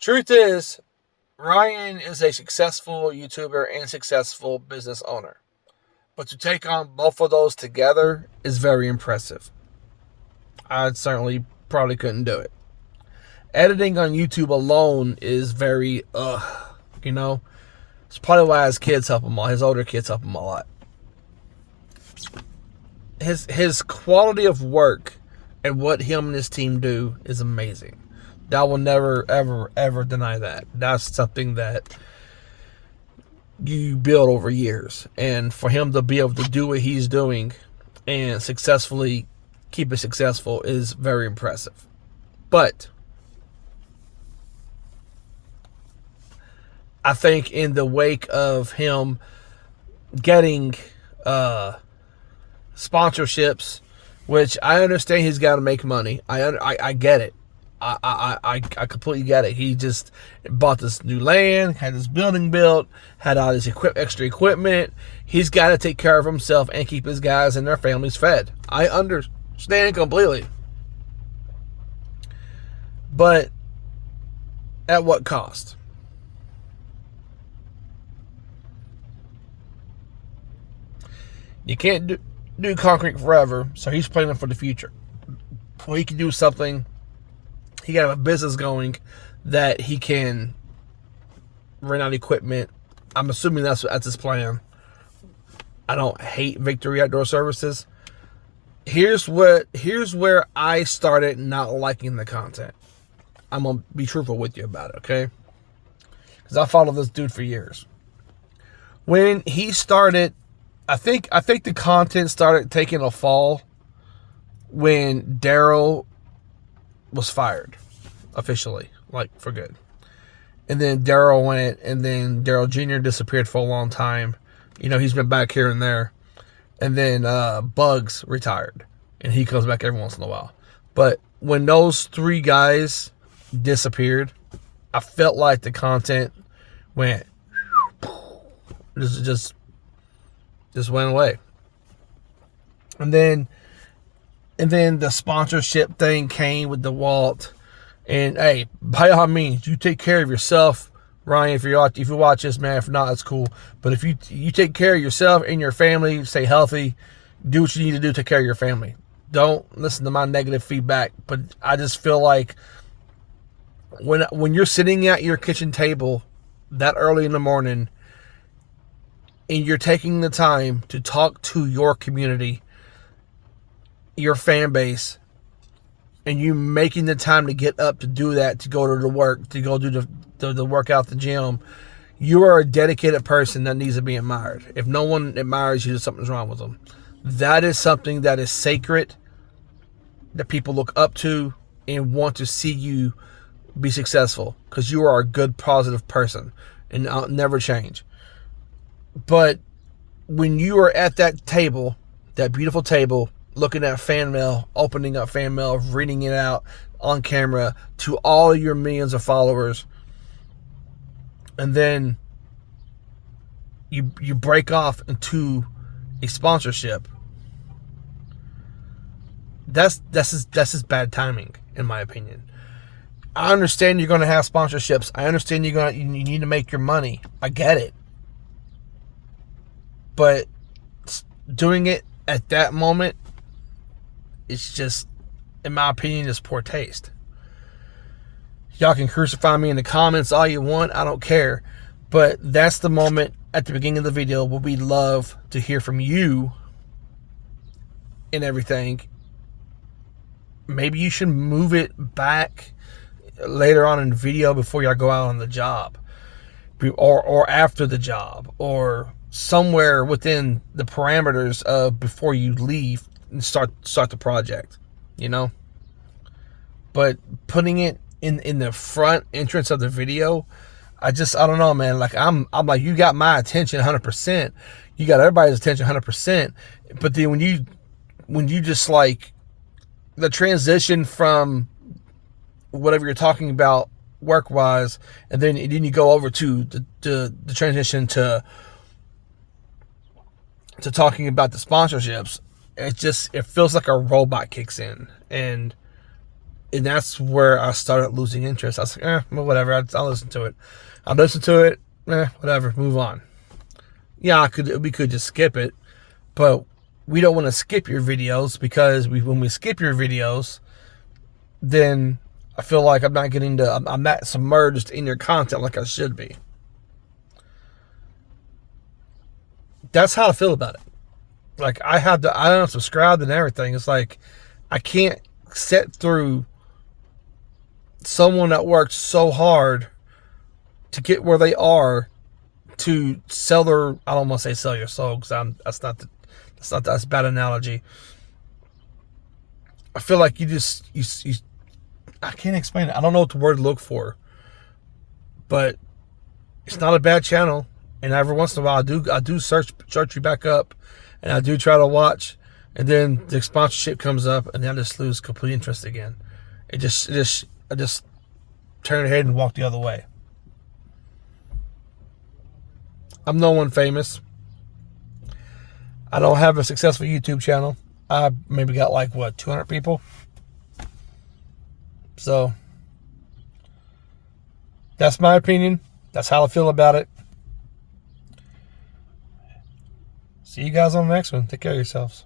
Truth is, Ryan is a successful YouTuber and successful business owner. But to take on both of those together is very impressive. I certainly probably couldn't do it. Editing on YouTube alone is very, you know. It's probably why his kids help him a lot. His older kids help him a lot. His quality of work and what him and his team do is amazing. I will never, ever, ever deny that. That's something that you build over years. And for him to be able to do what he's doing and successfully keep it successful is very impressive. But I think in the wake of him getting sponsorships, which I understand he's got to make money. I get it. I completely get it. He just bought this new land, had this building built, had all this extra equipment. He's got to take care of himself and keep his guys and their families fed. I understand completely. But at what cost? You can't do concrete forever, so he's planning for the future. Well, he can do something. He can have a business going that he can rent out equipment. I'm assuming that's his plan. I don't hate Victory Outdoor Services. Here's where I started not liking the content. I'm gonna be truthful with you about it, okay? Because I followed this dude for years. When he started, I think the content started taking a fall when Daryl was fired officially, like for good. And then Daryl went, and then Daryl Jr. disappeared for a long time. You know, he's been back here and there. And then Bugs retired, and he comes back every once in a while. But when those three guys disappeared, I felt like the content went just went away. And then the sponsorship thing came with the Walt. And hey, by all means, you take care of yourself, Ryan. If you watch this, man, if not, it's cool. But if you take care of yourself and your family, stay healthy, do what you need to do to take care of your family. Don't listen to my negative feedback. But I just feel like when you're sitting at your kitchen table that early in the morning and you're taking the time to talk to your community, your fan base, and you making the time to get up to do that, to go to the work, to go do the workout at the gym, you are a dedicated person that needs to be admired. If no one admires you, something's wrong with them. That is something that is sacred, that people look up to and want to see you be successful, because you are a good, positive person, and I'll never change. But when you are at that table, that beautiful table, looking at fan mail, opening up fan mail, reading it out on camera to all of your millions of followers, and then you break off into a sponsorship, that's just bad timing, in my opinion. I understand you're going to have sponsorships. I understand you need to make your money. I get it. But doing it at that moment, it's just, in my opinion, is poor taste. Y'all can crucify me in the comments all you want. I don't care. But that's the moment at the beginning of the video where we love to hear from you and everything. Maybe you should move it back later on in the video before y'all go out on the job, or after the job, or somewhere within the parameters of before you leave and start the project, you know. But putting it in the front entrance of the video, I don't know, man. Like I'm like, you got my attention 100%. You got everybody's attention 100%. But then when you just like the transition from whatever you're talking about work wise, and then you go over to the transition to talking about the sponsorships, it feels like a robot kicks in, and And that's where I started losing interest. I was like, well, whatever. I'll listen to it. I'll listen to it. Whatever. Move on. Yeah, we could just skip it, but we don't want to skip your videos because when we skip your videos, then I feel like I'm not submerged in your content like I should be. That's how I feel about it. Like I unsubscribed and everything. It's like I can't sit through someone that worked so hard to get where they are to sell their, I don't want to say sell your soul because that's a bad analogy. I feel like you I can't explain it. I don't know what the word to look for, but it's not a bad channel. And every once in a while, I do search you back up, and I do try to watch, and then the sponsorship comes up, and then I just lose complete interest again. I just turn ahead and walk the other way. I'm no one famous. I don't have a successful YouTube channel. I maybe got like 200 people. So that's my opinion. That's how I feel about it. See you guys on the next one. Take care of yourselves.